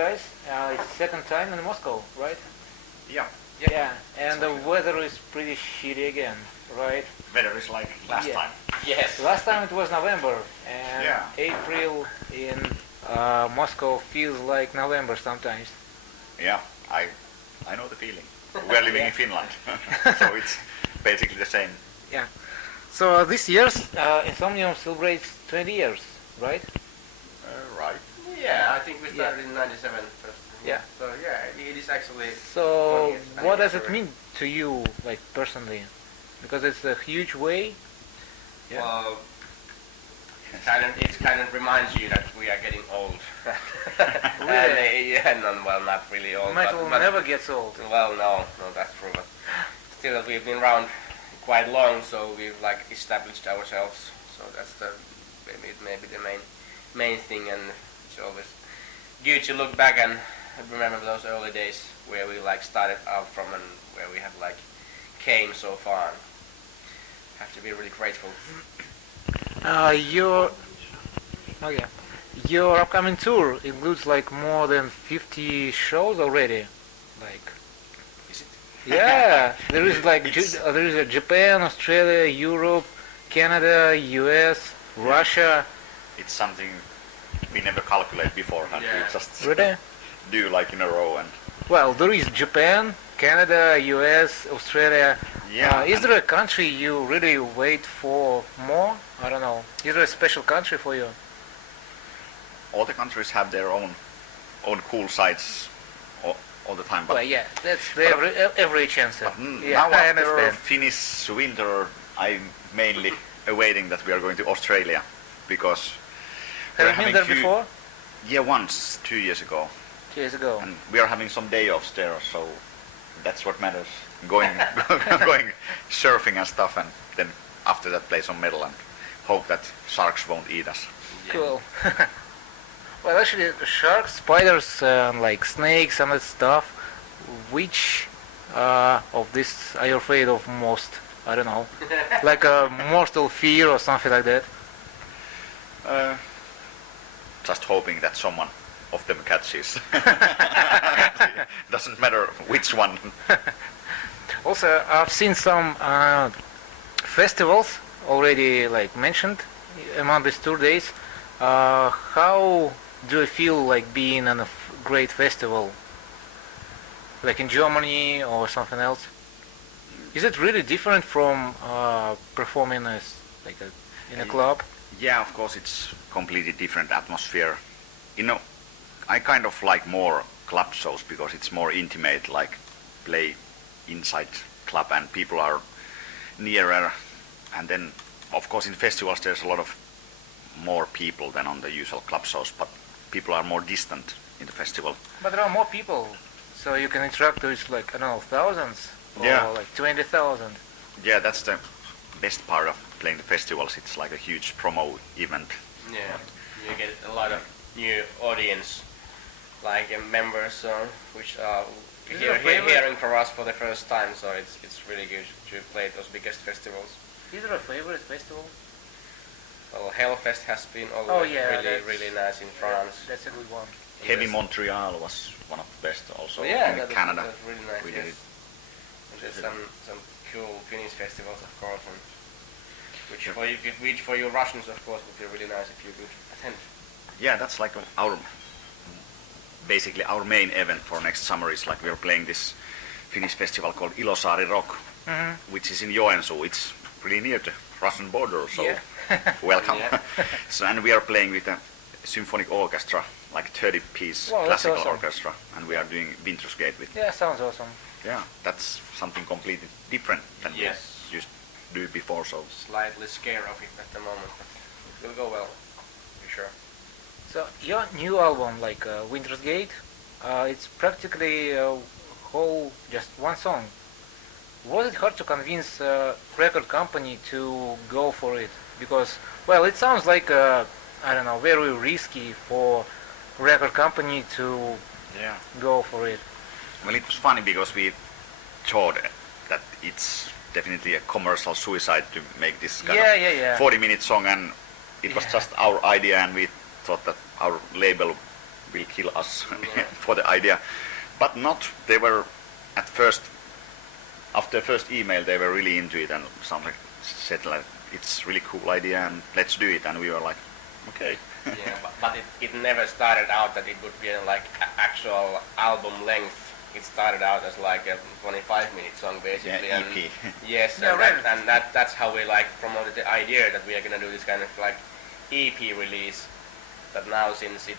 guys. It's second time in Moscow, right? Yeah. Yeah, and the weather is pretty shitty again, right? Weather is like last time. Yes. Last time it was November, and April in Moscow feels like November sometimes. Yeah, I know the feeling. We're living in Finland, so it's basically the same. Yeah. So this year's Insomnium celebrates 20 years, right? Right. Yeah, I think we started in '97 first. Yeah. So it is actually. So what does it mean to you, like personally? Because it's a huge way. Yeah. Well, it kind of reminds you that we are getting old. Really? Well, not really old. Metal never gets old. Well, no, that's true. But still, we've been around quite long, so we've like established ourselves. So that's maybe the main thing, and it's always good to look back and remember those early days where we like started out from and where we have like came so far. Have to be really grateful. Your upcoming tour includes like more than 50 shows already. Like, is it? Yeah, there is like there is Japan, Australia, Europe, Canada, US, Russia. It's something we never calculate beforehand. Yeah. We just Really? do like in a row and. Well, there is Japan, Canada, US, Australia. Yeah. Is there a country you really wait for more? I don't know. Is there a special country for you? All the countries have their own cool sites all the time. But Well, yeah, that's the average answer. Now after Finnish winter, I'm mainly awaiting that we are going to Australia because. Have you been there before? Yeah, once 2 years ago. 2 years ago. And we are having some day offs there, so that's what matters. Going surfing and stuff, and then after that play some metal and hope that sharks won't eat us. Yeah. Cool. Well, actually, sharks, spiders, like snakes and that stuff. Which of this are you afraid of most? I don't know. Like a mortal fear or something like that. Just hoping that someone of them catches. Doesn't matter which one. Also, I've seen some festivals already like mentioned among these tour days. How do you feel like being on a great festival? Like in Germany or something else? Is it really different from performing as like in a club? Yeah, of course it's completely different atmosphere. You know, I kind of like more club shows because it's more intimate, like play inside club and people are nearer. And then, of course, in festivals there's a lot of more people than on the usual club shows, but people are more distant in the festival. But there are more people, so you can interact with like, I don't know, thousands or like 20,000. Yeah, that's the best part of playing the festivals. It's like a huge promo event. Yeah, you get a lot of new audience, like members which are hearing from us for the first time. So it's really good to play those biggest festivals. Is there a favorite festival? Well, Hellfest has been always really nice in France. That's a good one. Heavy Montreal was one of the best also in Canada. That's really nice. We did it. There's some cool Finnish festivals, of course, and which for you Russians, of course, would be really nice if you could attend. Yeah, that's like basically our main event for next summer is like we're playing this Finnish festival called Ilosaari Rock, which is in Joensuu. It's pretty near the Russian border, so welcome. So, and we are playing with a symphonic orchestra, like 30-piece classical orchestra, and we are doing Winter's Gate with. Yeah, sounds awesome. Yeah, that's something completely different than we used to do before. So slightly scared of it at the moment, but it will go well, for sure. So your new album, like Winter's Gate, it's practically whole just one song. Was it hard to convince a record company to go for it? Because, well, it sounds like I don't know, very risky for record company to go for it. Well, it was funny because we thought that it's definitely a commercial suicide to make this kind of 40-minute song, and it was just our idea, and we thought that our label will kill us Yeah. for the idea. But not, they were at first, after the first email, they were really into it and something said like, it's really cool idea and let's do it. And we were like, okay. Yeah, but it never started out that it would be like actual album length. It started out as like a 25-minute song basically. Yeah, and EP. yes, Yeah, and, right. that's how we like promoted the idea that we are gonna do this kind of like EP release. But now since it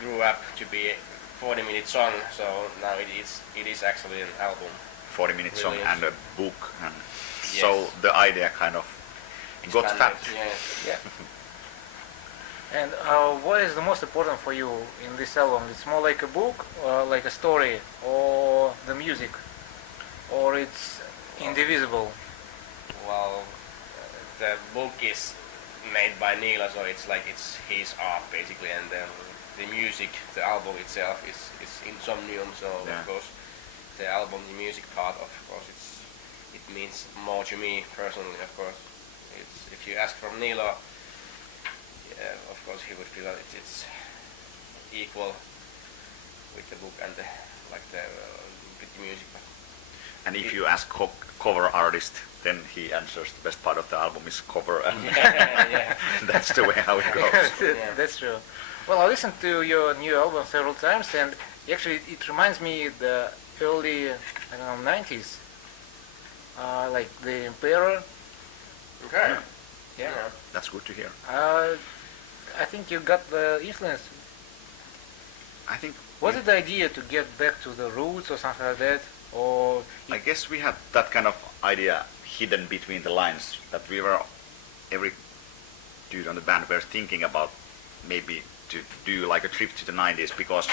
grew up to be a 40-minute song, so now it is actually an album. 40-minute song Brilliant. and a book. And Yes. so the idea kind of got fat. Yes. Yeah. And what is the most important for you in this album? It's more like a book, like a story, or the music, or it's indivisible? Well, the book is made by Niilo, so it's like it's his art basically, and the music, the album itself is Insomnium. So Yeah. of course, the album, the music part, of course, it means more to me personally. Of course, if you ask from Niilo, of course he would feel that it's equal with the book and with the music. But And if you ask cover artist, then he answers the best part of the album is cover, and yeah. that's the way how it goes. Yeah. That's true. Well, I listened to your new album several times, and actually it reminds me the early, I don't know, 90s, like the Emperor. Okay. Yeah. That's good to hear. I think you got the influence. I think Was it the idea to get back to the roots or something like that, or I guess we had that kind of idea hidden between the lines, that we were, every dude on the band were thinking about maybe to do like a trip to the 90s, because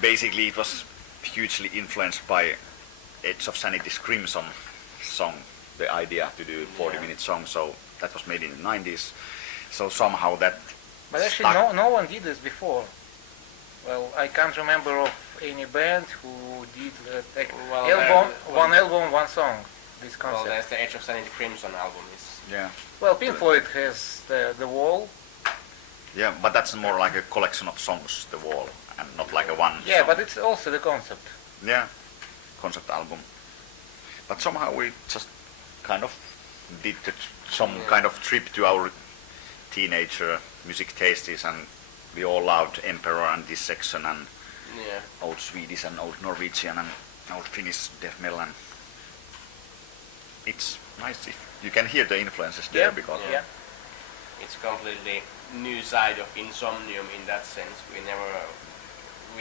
basically it was hugely influenced by Edge of Sanity's Crimson song, the idea to do a 40-minute song, so that was made in the 90s. So somehow that But actually, stuck. no one did this before. Well, I can't remember of any band who did like Well, one album, one song. This Well, concept. there's the Edge of Sanity Crimson album. Yeah, Well, Pink Floyd has the Wall. yeah, but that's more like a collection of songs, The Wall, and not like a one Yeah, song. but it's also the concept. Yeah, concept album. But somehow we just kind of did some kind of trip to our teenager music tastes, and we all loved Emperor and Dissection and Yeah. old Swedish and old Norwegian and old Finnish death metal, and it's nice if you can hear the influences there, because Yeah. It's completely new side of Insomnium in that sense. We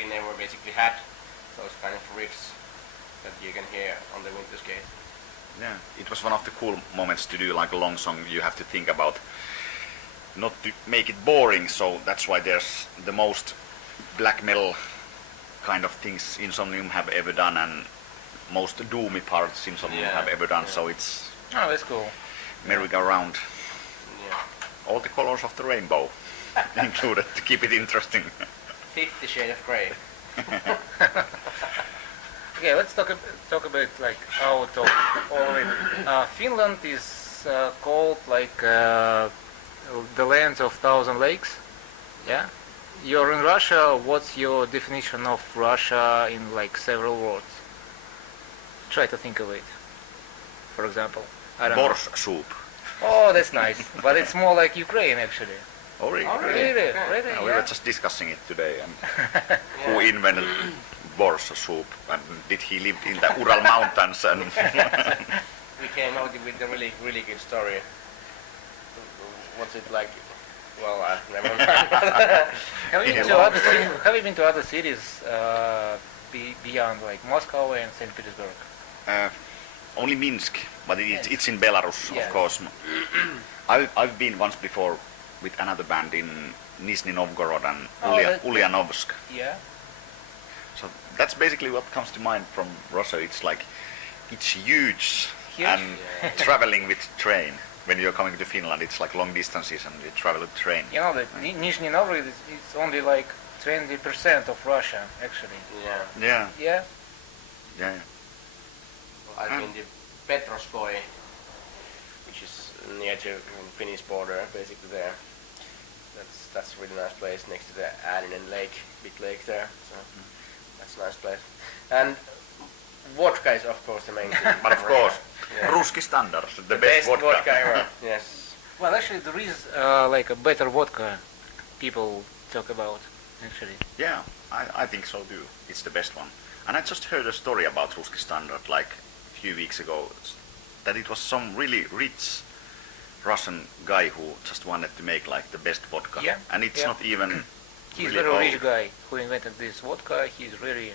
never basically had those kind of riffs that you can hear on the Winter's Gate. yeah, it was one of the cool moments to do like a long song. You have to think about not to make it boring, so that's why there's the most black metal kind of things Insomnium have ever done, and most doomy parts Insomnium Yeah, have ever done, yeah. so it's Oh, that's cool. merry-go-round, Yeah. all the colors of the rainbow included to keep it interesting. 50 Shades of Grey. Okay, let's talk about like out of all of it. Finland is called like the land of thousand lakes. Yeah. You're in Russia. What's your definition of Russia in like several words? Try to think of it. For example, I don't know. Borscht soup. Oh, that's nice. But it's more like Ukraine actually. Oh, really? Oh, Really? Okay. Really? Yeah, we Yeah. were just discussing it today, and who invented borscht soup, and did he live in the Ural Mountains? And We came out with a really, really good story. What's it like? Well, never mind. Have you been to other cities beyond like Moscow and St. Petersburg? only Minsk, but Yes. it's in Belarus, Yes. of course. I've been once before with another band in Nizhny Novgorod and Ulyanovsk. Yeah. So that's basically what comes to mind from Russia. It's like, it's huge, Huge? and Yeah. traveling with train. When you're coming to Finland, it's like long distances and you travel with train. You know that Nizhny Novgorod is only like 20% of Russia actually. Yeah. Yeah, Yeah. yeah. Well, I've been to Petroskoy, which is near to Finnish border, basically there. That's a really nice place next to the Adinen Lake, big lake there. So that's a nice place. And vodka is of course the main thing. But of course, Yeah. Ruski Standards, the Best best vodka ever. Yes. Well, actually, there is like a better vodka people talk about, actually. Yeah, I think so too. It's the best one. And I just heard a story about Ruski Standard like a few weeks ago, that it was some really rich Russian guy who just wanted to make like the best vodka. Yeah, And it's yeah. not even He's really very old. rich guy who invented this vodka. He's really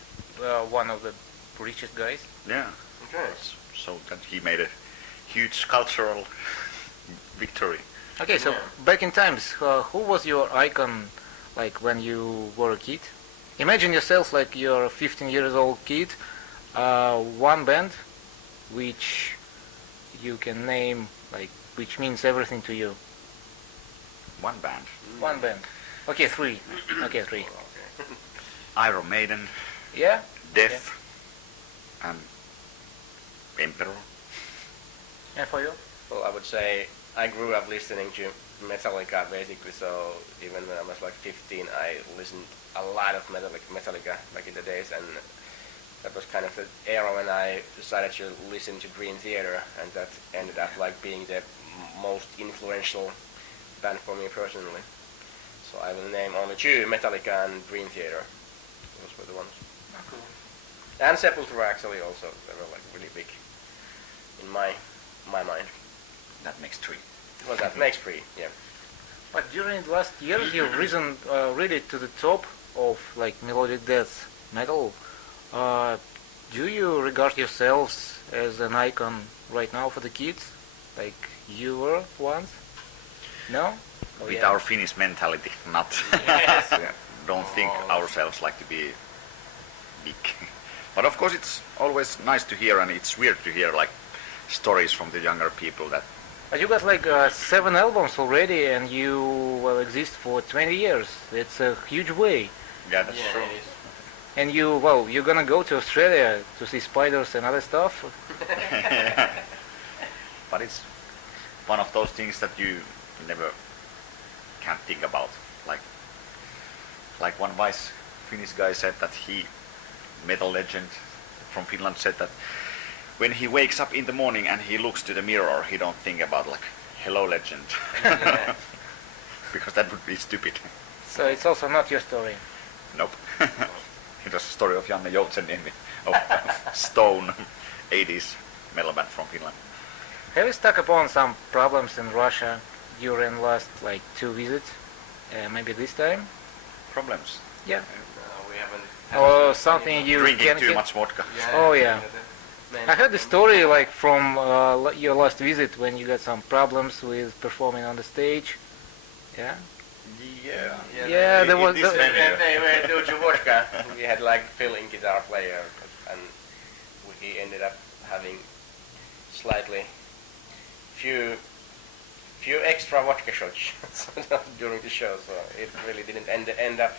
one of the richest guys. Yeah. Okay. So that he made a huge cultural victory. Okay, so Yeah. back in times, who was your icon like when you were a kid? Imagine yourself like you're a 15 years old kid, one band which you can name, like which means everything to you. One band. One band. Okay, three. Okay, three. Okay. Iron Maiden, Yeah? Death, and Emperor. And for you? Well, I would say I grew up listening to Metallica basically, so even when I was like 15, I listened a lot of Metallica back in the days, and that was kind of the era when I decided to listen to Dream Theater, and that ended up like being the most influential band for me personally. So I will name only two, Metallica and Dream Theater. Those were the ones. And Sepultura actually also, they were like really big in my mind. That makes three. Well, that makes three, yeah. But during the last years, you've risen really to the top of like melodic death metal. Do you regard yourselves as an icon right now for the kids, like you were once? No? Oh, With yeah. our Finnish mentality, not Yes. don't think Oh. ourselves like to be big. But of course it's always nice to hear, and it's weird to hear like stories from the younger people that But you got like 7 albums already, and you exist for 20 years. It's a huge way. yeah, that's Yeah, true. it is. And you're gonna go to Australia to see spiders and other stuff. But it's one of those things that you never can think about. Like one wise Finnish guy said that metal legend from Finland said that when he wakes up in the morning and he looks to the mirror, he don't think about like, hello legend. Yeah. Because that would be stupid. So it's also not your story. Nope. It was a story of Janne Joutseniemi of Stone 80s metal band from Finland. Have you stuck upon some problems in Russia during last like 2 visits? Maybe this time? Problems. Yeah. No, we haven't. Or something you Drinking can too get- much vodka. Oh, yeah. I heard the story like from your last visit when you got some problems with performing on the stage. Yeah. Yeah. Yeah, there was. This venue. They were due to vodka. We had like Phil in guitar player, and he ended up having slightly few extra vodka shots during the show, so it really didn't end up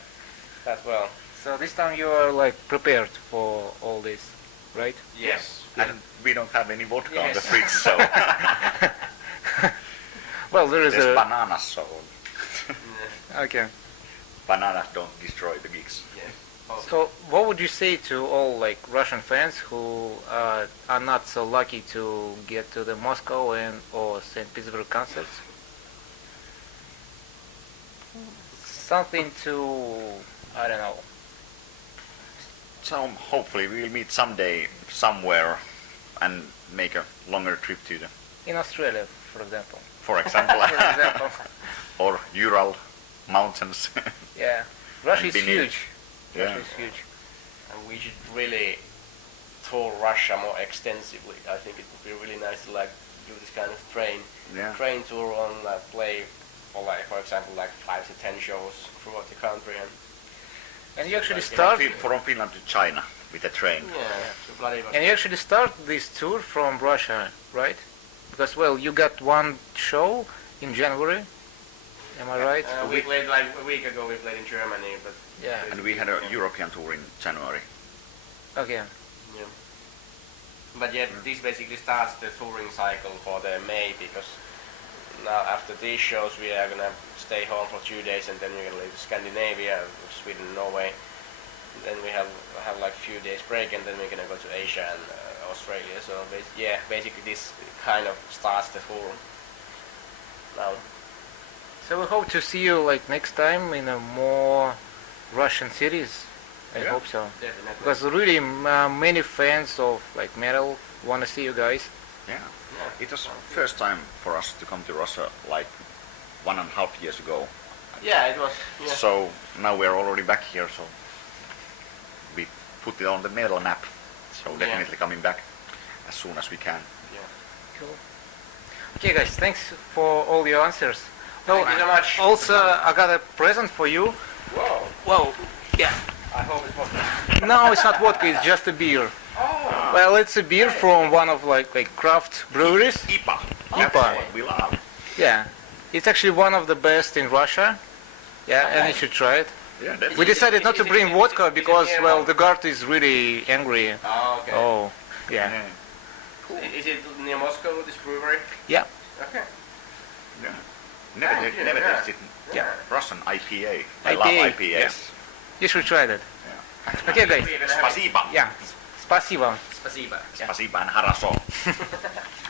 that well. So this time you are like prepared for all this, right? Yes. And we don't have any vodka on the Yes. fridge, so Well, there is there's a. bananas, so Okay. bananas don't destroy the gigs. Yes. So what would you say to all like Russian fans who are not so lucky to get to the Moscow and or St. Petersburg concerts? Something to, I don't know. So hopefully we'll meet someday somewhere and make a longer trip to the, In Australia, for example. for example, For example. or Ural mountains. Yeah. Russia is And beneath. huge. Yeah. Russia is huge. And we should really tour Russia more extensively. I think it would be really nice to like do this kind of Yeah. train tour on play for like, for example, like 5 to 10 shows throughout the country. And you actually Like, start. From Finland to China with a train. To Vladivostok. And you actually start this tour from Russia, right? Because well, you got one show in January. Am I right? We played like a week ago. We played in Germany, but Yeah. And we had a European tour in January. Okay. yeah. But yeah, this basically starts the touring cycle for the May because now after these shows we are gonna stay home for 2 days and then we're gonna leave Scandinavia, Sweden, Norway. And then we have like few days break and then we're gonna go to Asia and Australia. So basically this kind of starts the whole now. So we hope to see you like next time in a more Russian cities. I Yeah. hope so. Definitely. Because really many fans of like metal want to see you guys. Yeah. It was first time for us to come to Russia like 1.5 years ago. Yeah, it was. Yeah. So now we're already back here, so we put it on the metal map. So Yeah. definitely coming back as soon as we can. Cool. Okay, guys, thanks for all your answers. Thank you so much. Also, I got a present for you. Whoa. Whoa. Yeah. I hope it's possible. No, it's not vodka. It's just a beer. Oh. Well, it's a beer from one of like craft breweries. IPA. IPA. That's what we love. Yeah. It's actually one of the best in Russia. Yeah, and you should try it. Yeah, definitely. We decided not to bring vodka because, near well, one? the guard is really angry. Oh, okay. Oh, yeah. Yeah. Is it near Moscow, this brewery? Yeah. Okay. Yeah. Never, Thank you, never yeah. tasted Yeah. Russian IPA. I IPA, love IPAs. yeah. You should try that. Yeah. Okay, guys. We're gonna have it. Spasiba. Yeah. Спасибо. Спасибо. Spasiba and haraso.